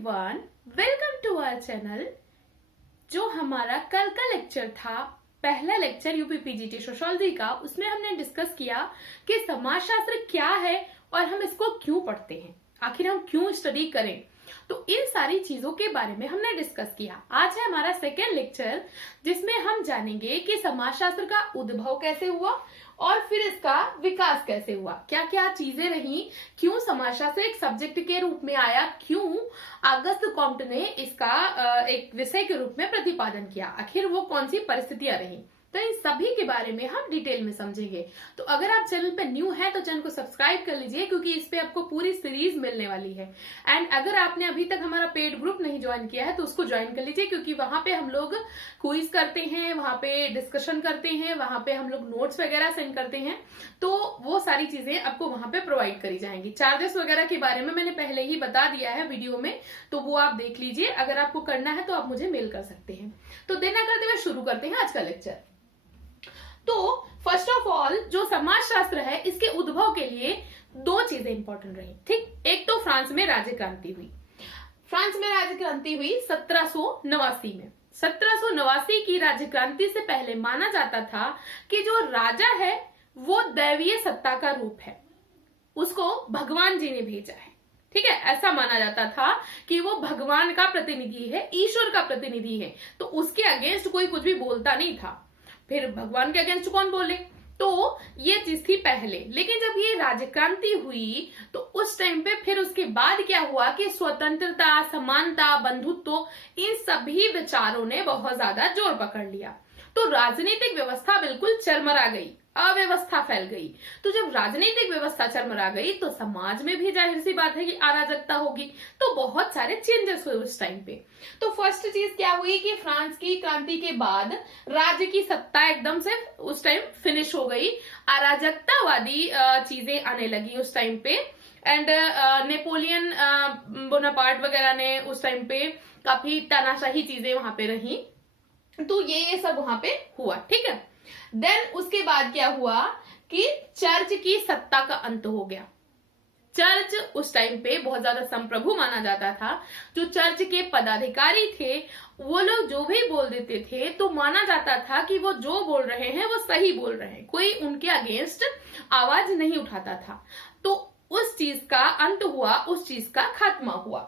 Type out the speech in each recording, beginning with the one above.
Everyone, welcome to our channel. जो हमारा कल का लेक्चर था, पहला लेक्चर यूपीपीजीटी सोशियोलॉजी का, उसमें हमने डिस्कस किया कि समाजशास्त्र क्या है और हम इसको क्यों पढ़ते हैं, आखिर हम क्यों स्टडी करें। तो इन सारी चीजों के बारे में हमने डिस्कस किया। आज है हमारा सेकेंड लेक्चर, जिसमें हम जानेंगे कि समाजशास्त्र का उद्भव कैसे हुआ और फिर इसका विकास कैसे हुआ, क्या क्या चीजें रही, क्यों समाजशास्त्र एक सब्जेक्ट के रूप में आया, क्यों अगस्त कॉम्ट ने इसका एक विषय के रूप में प्रतिपादन किया, आखिर वो कौन सी परिस्थितियां रही। तो इन सभी के बारे में हम डिटेल में समझेंगे। तो अगर आप चैनल पे न्यू हैं तो चैनल को सब्सक्राइब कर लीजिए, क्योंकि इस पे आपको पूरी सीरीज मिलने वाली है। एंड अगर आपने अभी तक हमारा पेड ग्रुप नहीं ज्वाइन किया है तो उसको ज्वाइन कर लीजिए, क्योंकि वहां पे हम लोग क्विज करते हैं, वहां पे डिस्कशन करते हैं, वहां पे हम लोग नोट्स वगैरह सेंड करते हैं। तो वो सारी चीजें आपको वहां पे प्रोवाइड करी जाएंगी। चार्जेस वगैरह के बारे में मैंने पहले ही बता दिया है वीडियो में, तो वो आप देख लीजिए। अगर आपको करना है तो आप मुझे मेल कर सकते हैं। तो देर ना करते हुए शुरू करते हैं आज का लेक्चर। तो फर्स्ट ऑफ ऑल, जो समाजशास्त्र है, इसके उद्भव के लिए दो चीजें इंपॉर्टेंट रही। ठीक, एक तो फ्रांस में राज्य क्रांति हुई। फ्रांस में राज्य क्रांति हुई 1789 में। 1789 की राज्य क्रांति से पहले माना जाता था कि जो राजा है वो दैवीय सत्ता का रूप है, उसको भगवान जी ने भेजा है। ठीक है, ऐसा माना जाता था कि वो भगवान का प्रतिनिधि है, ईश्वर का प्रतिनिधि है, तो उसके अगेंस्ट कोई कुछ भी बोलता नहीं था। फिर भगवान के अगेंस्ट कौन बोले, तो ये चीज थी पहले। लेकिन जब ये राज्य क्रांति हुई तो उस टाइम पे फिर उसके बाद क्या हुआ कि स्वतंत्रता, समानता, बंधुत्व, इन सभी विचारों ने बहुत ज्यादा जोर पकड़ लिया। तो राजनीतिक व्यवस्था बिल्कुल चरमरा गई, अव्यवस्था फैल गई। तो जब राजनीतिक व्यवस्था चरमरा गई तो समाज में भी जाहिर सी बात है कि अराजकता होगी। तो बहुत सारे चेंजेस हुए उस टाइम पे। तो फर्स्ट चीज क्या हुई कि फ्रांस की क्रांति के बाद राज्य की सत्ता एकदम से उस टाइम फिनिश हो गई, अराजकतावादी चीजें आने लगी उस टाइम पे। एंड नेपोलियन बोनापार्ट वगैरह ने उस टाइम पे काफी तानाशाही चीजें वहां पे रही। तो ये सब वहां पे हुआ। ठीक है, देन उसके बाद क्या हुआ कि चर्च की सत्ता का अंत हो गया। चर्च उस टाइम पे बहुत ज्यादा संप्रभु माना जाता था। जो चर्च के पदाधिकारी थे वो लोग जो भी बोल देते थे तो माना जाता था कि वो जो बोल रहे हैं वो सही बोल रहे हैं, कोई उनके अगेंस्ट आवाज नहीं उठाता था। तो उस चीज का अंत हुआ, उस चीज का खात्मा हुआ।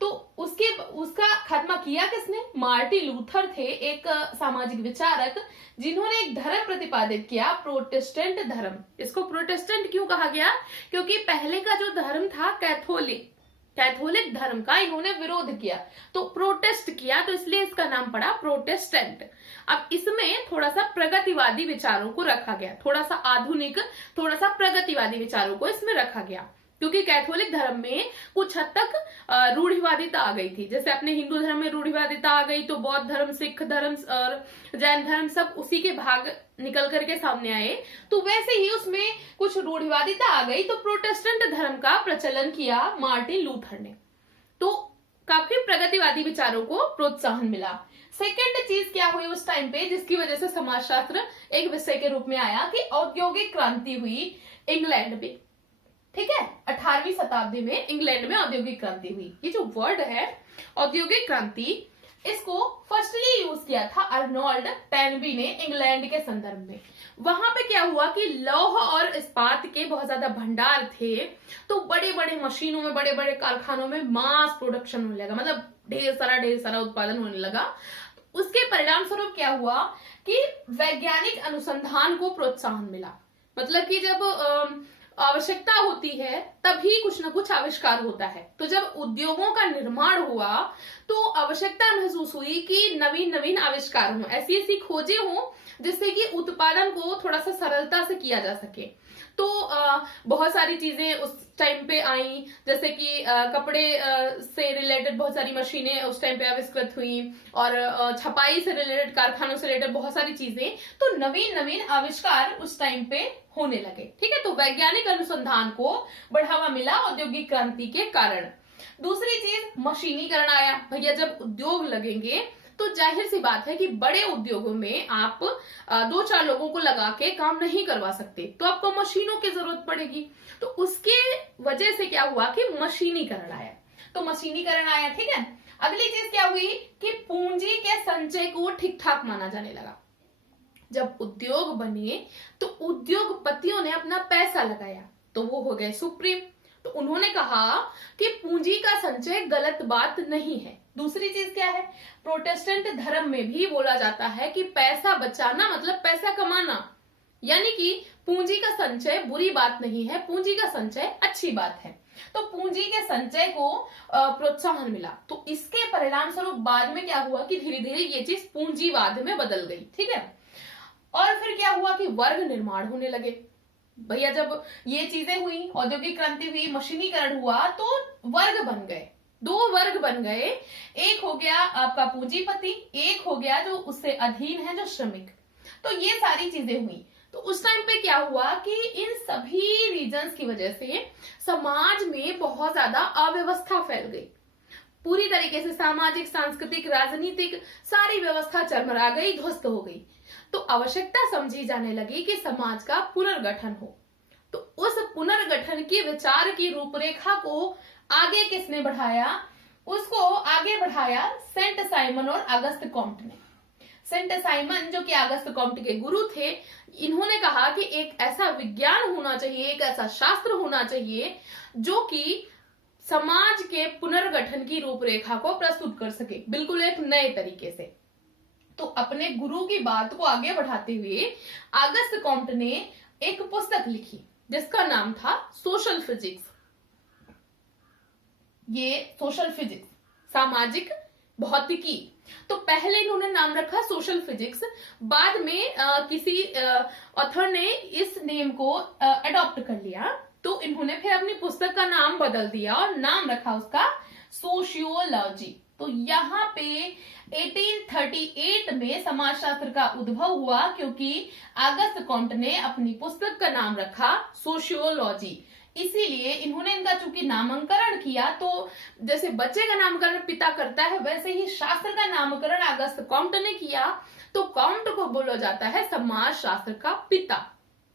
तो उसका खात्मा किया किसने? मार्टिन लूथर थे, एक सामाजिक विचारक, जिन्होंने एक धर्म प्रतिपादित किया, प्रोटेस्टेंट धर्म। इसको प्रोटेस्टेंट क्यों कहा गया? क्योंकि पहले का जो धर्म था कैथोलिक धर्म का इन्होंने विरोध किया, तो प्रोटेस्ट किया, तो इसलिए इसका नाम पड़ा प्रोटेस्टेंट। अब इसमें थोड़ा सा प्रगतिवादी विचारों को रखा गया, थोड़ा सा आधुनिक, थोड़ा सा प्रगतिवादी विचारों को इसमें रखा गया, क्योंकि कैथोलिक धर्म में कुछ हद तक रूढ़िवादिता आ गई थी। जैसे अपने हिंदू धर्म में रूढ़िवादिता आ गई, तो बौद्ध धर्म, सिख धर्म और जैन धर्म सब उसी के भाग निकल करके सामने आए। तो वैसे ही उसमें कुछ रूढ़िवादिता आ गई, तो प्रोटेस्टेंट धर्म का प्रचलन किया मार्टिन लूथर ने। तो काफी प्रगतिवादी विचारों को प्रोत्साहन मिला। सेकेंड चीज क्या हुई उस टाइम पे, जिसकी वजह से समाजशास्त्र एक विषय के रूप में आया, कि औद्योगिक क्रांति हुई इंग्लैंड में। ठीक है, 18वीं शताब्दी में इंग्लैंड में औद्योगिक क्रांति हुई। ये जो वर्ड है औद्योगिक क्रांति, इसको फर्स्टली यूज किया था अर्नोल्ड टैनबी ने इंग्लैंड के संदर्भ में। वहां पे क्या हुआ कि लौह और इस्पात के बहुत ज्यादा भंडार थे, तो बड़े बड़े मशीनों में, बड़े बड़े कारखानों में मास प्रोडक्शन होने लगा, मतलब ढेर सारा उत्पादन होने लगा। उसके परिणाम स्वरूप क्या हुआ कि वैज्ञानिक अनुसंधान को प्रोत्साहन मिला। मतलब कि जब आवश्यकता होती है तभी कुछ ना कुछ आविष्कार होता है। तो जब उद्योगों का निर्माण हुआ तो आवश्यकता महसूस हुई कि नवीन नवीन आविष्कार हों, ऐसी ऐसी खोजें हों जिससे कि उत्पादन को थोड़ा सा सरलता से किया जा सके। तो बहुत सारी चीजें उस टाइम पे आई, जैसे कि कपड़े से रिलेटेड बहुत सारी मशीनें उस टाइम पे आविष्कृत हुई, और छपाई से रिलेटेड, कारखानों से रिलेटेड बहुत सारी चीजें। तो नवीन नवीन आविष्कार उस टाइम पे होने लगे। ठीक है, तो वैज्ञानिक अनुसंधान को बढ़ावा मिला औद्योगिक क्रांति के कारण। दूसरी चीज, मशीनीकरण आया। भैया जब उद्योग लगेंगे तो जाहिर सी बात है कि बड़े उद्योगों में आप 2-4 लोगों को लगा के काम नहीं करवा सकते, तो आपको मशीनों की जरूरत पड़ेगी। तो उसके वजह से क्या हुआ कि मशीनीकरण आया। तो मशीनीकरण आया, ठीक है। अगली चीज क्या हुई कि पूंजी के संचय को ठीक ठाक माना जाने लगा। जब उद्योग बने तो उद्योगपतियों ने अपना पैसा लगाया, तो वो हो गए सुप्रीम। तो उन्होंने कहा कि पूंजी का संचय गलत बात नहीं है। दूसरी चीज क्या है, प्रोटेस्टेंट धर्म में भी बोला जाता है कि पैसा बचाना मतलब पैसा कमाना, यानी कि पूंजी का संचय बुरी बात नहीं है, पूंजी का संचय अच्छी बात है। तो पूंजी के संचय को प्रोत्साहन मिला। तो इसके परिणाम स्वरूप बाद में क्या हुआ कि धीरे धीरे ये चीज पूंजीवाद में बदल गई, ठीक है। और फिर क्या हुआ कि वर्ग निर्माण होने लगे। भैया जब ये चीजें हुई, औद्योगिक क्रांति हुई, मशीनीकरण हुआ, तो वर्ग बन गए, दो वर्ग बन गए। एक हो गया आपका पूंजीपति, एक हो गया जो उससे अधीन है, जो श्रमिक। तो ये सारी चीजें हुई। तो उस टाइम पे क्या हुआ कि इन सभी रीजंस की वजह से समाज में बहुत ज्यादा अव्यवस्था फैल गई। पूरी तरीके से सामाजिक, सांस्कृतिक, राजनीतिक सारी व्यवस्था चरमरा गई, ध्वस्त हो गई। तो आवश्यकता समझी जाने लगी कि समाज का पुनर्गठन हो। तो उस पुनर्गठन की विचार की रूपरेखा को आगे किसने बढ़ाया? उसको आगे बढ़ाया सेंट साइमन और अगस्त कॉम्ट ने। सेंट साइमन जो कि अगस्त कॉम्ट के गुरु थे, इन्होंने कहा कि एक ऐसा विज्ञान होना चाहिए, एक ऐसा शास्त्र होना चाहिए जो कि समाज के पुनर्गठन की रूपरेखा को प्रस्तुत कर सके, बिल्कुल एक नए तरीके से। तो अपने गुरु की बात को आगे बढ़ाते हुए अगस्त कॉम्ट ने एक पुस्तक लिखी जिसका नाम था सोशल फिजिक्स। ये सोशल फिजिक्स, सामाजिक भौतिकी। तो पहले इन्होंने नाम रखा सोशल फिजिक्स, बाद में किसी ऑथर ने इस नेम को अडॉप्ट कर लिया। तो इन्होंने फिर अपनी पुस्तक का नाम बदल दिया और नाम रखा उसका सोशियोलॉजी। तो यहाँ पे 1838 में समाजशास्त्र का उद्भव हुआ, क्योंकि अगस्त कॉम्ट ने अपनी पुस्तक का नाम रखा सोशियोलॉजी। इसीलिए इन्होंने इनका चूंकि नामकरण किया, तो जैसे बच्चे का नामकरण पिता करता है, वैसे ही शास्त्र का नामकरण अगस्त कॉम्ट ने किया। तो कॉम्ट को बोला जाता है समाजशास्त्र का पिता,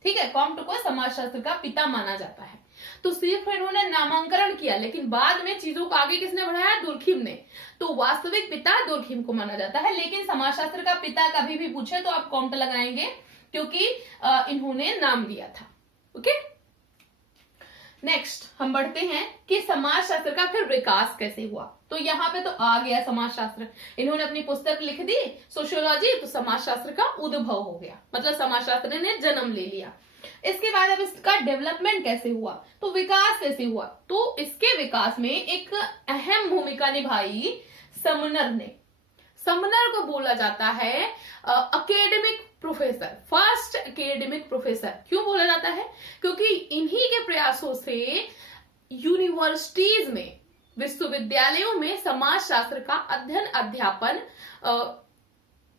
ठीक है। कॉम्ट को समाजशास्त्र का पिता माना जाता है। तो सिर्फ इन्होंने नामांकरण किया, लेकिन बाद में चीजों को आगे किसने बढ़ाया? दुर्खिम ने। तो वास्तविक पिता दुर्खिम को माना जाता है, लेकिन समाजशास्त्र का पिता कभी भी पूछे तो आप कॉम्ट लगाएंगे, क्योंकि इन्होंने नाम दिया था। ओके, नेक्स्ट हम बढ़ते हैं कि समाजशास्त्र का फिर विकास कैसे हुआ। तो यहाँ पे तो आ गया समाजशास्त्र, इन्होंने अपनी पुस्तक लिख दी सोशियोलॉजी, तो समाजशास्त्र का उद्भव हो गया, मतलब समाजशास्त्र ने जन्म ले लिया। इसके बाद अब इसका डेवलपमेंट कैसे हुआ, तो विकास कैसे हुआ? तो इसके विकास में एक अहम भूमिका निभाई समनर ने। समनर को बोला जाता है academic professor, first academic professor. क्यों बोला जाता है? क्योंकि इन्हीं के प्रयासों से यूनिवर्सिटीज में, विश्वविद्यालयों में समाजशास्त्र का अध्ययन अध्यापन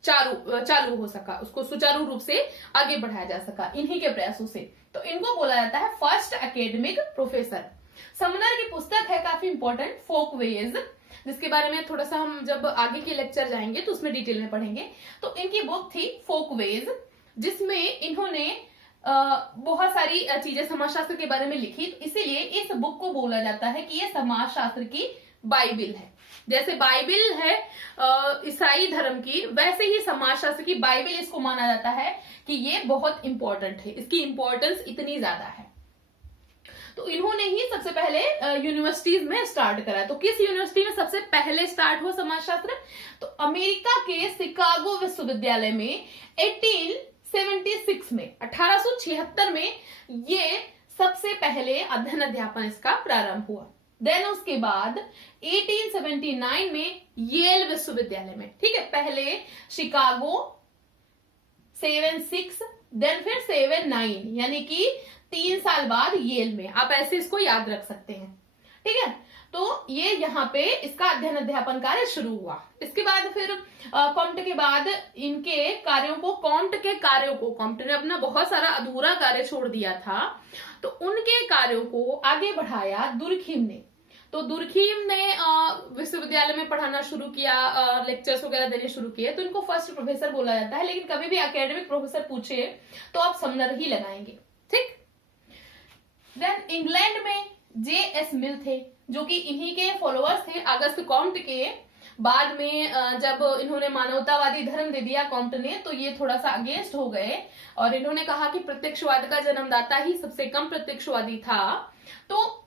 चालू हो सका, उसको सुचारू रूप से आगे बढ़ाया जा सका इन्हीं के प्रयासों से। तो इनको बोला जाता है फर्स्ट एकेडमिक प्रोफेसर। समनर की पुस्तक है काफी इंपॉर्टेंट, फोकवेज, जिसके बारे में थोड़ा सा हम जब आगे के लेक्चर जाएंगे तो उसमें डिटेल में पढ़ेंगे। तो इनकी बुक थी फोकवेज, जिसमें इन्होंने बहुत सारी चीजें समाजशास्त्र के बारे में लिखी। तो इसीलिए इस बुक को बोला जाता है कि ये समाजशास्त्र की बाइबिल है। जैसे बाइबिल है ईसाई धर्म की, वैसे ही समाजशास्त्र की बाइबिल इसको माना जाता है कि ये बहुत इंपॉर्टेंट है, इसकी इंपॉर्टेंस इतनी ज्यादा है। तो इन्होंने ही सबसे पहले यूनिवर्सिटीज में स्टार्ट करा। तो किस यूनिवर्सिटी में सबसे पहले स्टार्ट हुआ समाजशास्त्र? तो अमेरिका के शिकागो विश्वविद्यालय में 1876 में, 1876 में ये सबसे पहले अध्ययन अध्यापन इसका प्रारंभ हुआ। देन उसके बाद 1879 में येल विश्वविद्यालय में, ठीक है। पहले शिकागो 76, देन फिर 79, यानी कि 3 साल बाद येल में। आप ऐसे इसको याद रख सकते हैं, ठीक है। तो ये यहाँ पे इसका अध्ययन अध्यापन कार्य शुरू हुआ। इसके बाद फिर कॉम्ट के बाद इनके कार्यों को, कॉम्ट ने अपना बहुत सारा अधूरा कार्य छोड़ दिया था, तो उनके कार्यों को आगे बढ़ाया दुर्खिम ने। तो दुर्खिम ने विश्वविद्यालय में पढ़ाना शुरू किया, लेक्चर्स वगैरह देने शुरू किए, तो इनको फर्स्ट प्रोफेसर बोला जाता है। लेकिन कभी भी एकेडमिक प्रोफेसर पूछे तो आप समनर ही लगाएंगे, ठीक। देन इंग्लैंड में J.S. मिल थे, जो कि इन्हीं के फॉलोअर्स थे अगस्त कॉम्ट के। बाद में जब इन्होंने मानवतावादी धर्म दे दिया कॉम्ट ने, तो ये थोड़ा सा अगेंस्ट हो गए और इन्होंने कहा कि प्रत्यक्षवाद का जन्मदाता ही सबसे कम प्रत्यक्षवादी था। तो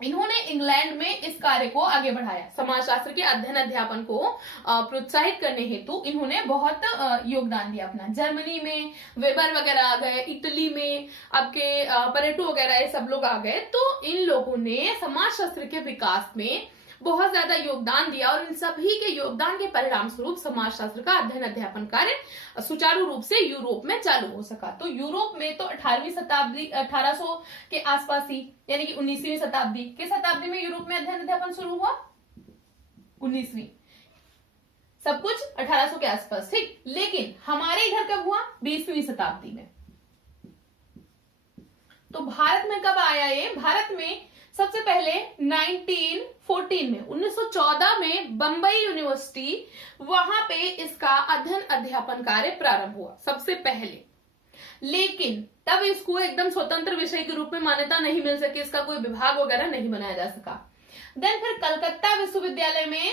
इन्होंने इंग्लैंड में इस कार्य को आगे बढ़ाया। समाजशास्त्र के अध्ययन अध्यापन को प्रोत्साहित करने हेतु इन्होंने बहुत योगदान दिया अपना। जर्मनी में वेबर वगैरह आ गए, इटली में आपके परेटो वगैरह ये सब लोग आ गए। तो इन लोगों ने समाजशास्त्र के विकास में बहुत ज्यादा योगदान दिया और इन सभी के योगदान के परिणाम स्वरूप समाजशास्त्र का अध्ययन अध्यापन कार्य सुचारू रूप से यूरोप में चालू हो सका। तो यूरोप में तो 18वीं शताब्दी 1800 के आसपास ही, यानी कि 19वीं शताब्दी के शताब्दी में यूरोप में अध्ययन अध्यापन शुरू हुआ। 19वीं सब कुछ 1800 के आसपास, ठीक। लेकिन हमारे इधर कब हुआ? 20वीं शताब्दी में। तो भारत में कब आया ये? भारत में सबसे पहले 1914 में 1914 में बंबई यूनिवर्सिटी, वहां पे इसका अध्ययन अध्यापन कार्य प्रारंभ हुआ सबसे पहले। लेकिन तब इसको एकदम स्वतंत्र विषय के रूप में मान्यता नहीं मिल सकी, इसका कोई विभाग वगैरह नहीं बनाया जा सका। देन फिर कलकत्ता विश्वविद्यालय में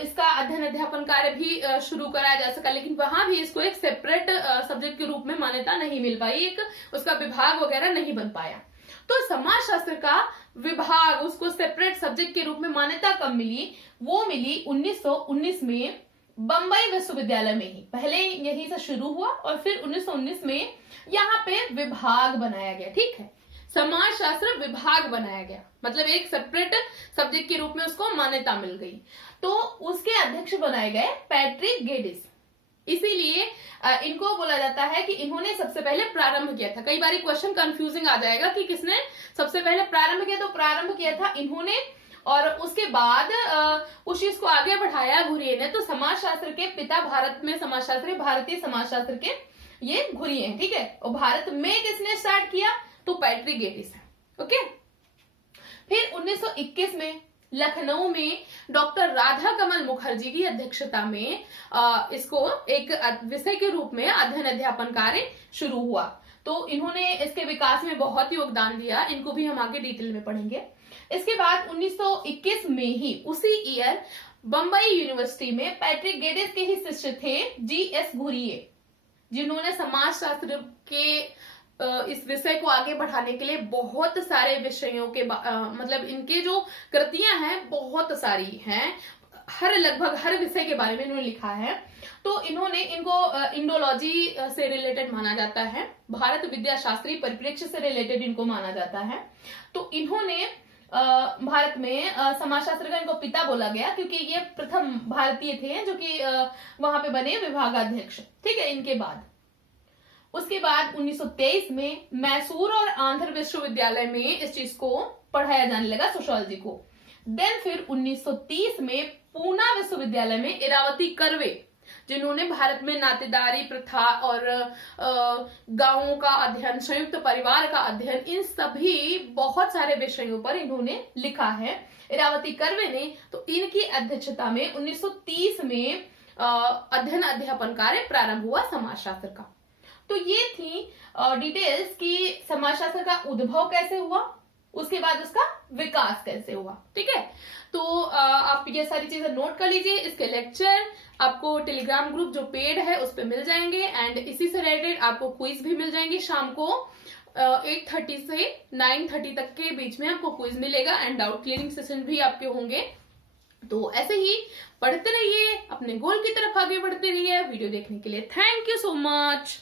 इसका अध्ययन अध्यापन कार्य भी शुरू कराया जा सका, लेकिन वहां भी इसको एक सेपरेट सब्जेक्ट के रूप में मान्यता नहीं मिल पाई, एक उसका विभाग वगैरह नहीं बन पाया। तो समाजशास्त्र का विभाग, उसको सेपरेट सब्जेक्ट के रूप में मान्यता कब मिली? वो मिली 1919 में बंबई विश्वविद्यालय में ही। पहले यहीं से शुरू हुआ और फिर 1919 में यहाँ पे विभाग बनाया गया, ठीक है। समाजशास्त्र विभाग बनाया गया, मतलब एक सेपरेट सब्जेक्ट के रूप में उसको मान्यता मिल गई। तो उसके अध्यक्ष बनाए गए पैट्रिक गेडिस। इसीलिए इनको बोला जाता है कि इन्होंने सबसे पहले प्रारंभ किया था। कई बार क्वेश्चन कंफ्यूजिंग आ जाएगा कि किसने सबसे पहले प्रारंभ किया, तो प्रारंभ किया था इन्होंने और उसके बाद उस चीज को आगे बढ़ाया घुरिये ने। तो समाजशास्त्र के पिता भारत में समाजशास्त्री, भारतीय समाजशास्त्र के ये घुरिये हैं, ठीक है। और भारत में किसने स्टार्ट किया? तो पैट्रिक गेडिस है, ओके। फिर 1921 में लखनऊ में डॉक्टर राधा कमल मुखर्जी की अध्यक्षता में इसको एक विषय के रूप में अध्ययन अध्यापन कार्य शुरू हुआ। तो इन्होंने इसके विकास में बहुत योगदान दिया, इनको भी हम आगे डिटेल में पढ़ेंगे। इसके बाद 1921 में ही उसी ईयर बंबई यूनिवर्सिटी में पैट्रिक गेडिस के ही शिष्य थे जी.एस. घुरिये, जिन्होंने समाजशास्त्र के इस विषय को आगे बढ़ाने के लिए बहुत सारे विषयों के मतलब इनके जो कृतियां हैं बहुत सारी हैं, लगभग हर विषय के बारे में इन्होंने लिखा है। तो इन्होंने इनको इंडोलॉजी से रिलेटेड माना जाता है, भारत विद्या शास्त्रीय परिप्रेक्ष्य से रिलेटेड इनको माना जाता है। तो इन्होंने भारत में समाजशास्त्र का इनको पिता बोला गया, क्योंकि ये प्रथम भारतीय थे जो कि वहां पे बने विभागाध्यक्ष, ठीक है। इनके बाद उसके बाद 1923 में मैसूर और आंध्र विश्वविद्यालय में इस चीज को पढ़ाया जाने लगा, सोशियोलॉजी को। देन फिर 1930 में पूना विश्वविद्यालय में इरावती कर्वे, जिन्होंने भारत में नातेदारी प्रथा और गांवों का अध्ययन, संयुक्त परिवार का अध्ययन, इन सभी बहुत सारे विषयों पर इन्होंने लिखा है, इरावती कर्वे ने। तो इनकी अध्यक्षता में 1930 में अध्ययन अध्यापन कार्य प्रारंभ हुआ समाजशास्त्र का। तो ये थी डिटेल्स कि समाजशास्त्र का उद्भव कैसे हुआ, उसके बाद उसका विकास कैसे हुआ, ठीक है। तो आप ये सारी चीजें नोट कर लीजिए। इसके लेक्चर आपको टेलीग्राम ग्रुप जो पेड है उस पर मिल जाएंगे, एंड इसी से रिलेटेड आपको क्विज भी मिल जाएंगे। शाम को 8:30 से 9:30 तक के बीच में आपको क्विज मिलेगा एंड डाउट क्लियरिंग सेशन भी आपके होंगे। तो ऐसे ही पढ़ते रहिए, अपने गोल की तरफ आगे बढ़ते रहिए। वीडियो देखने के लिए थैंक यू सो मच।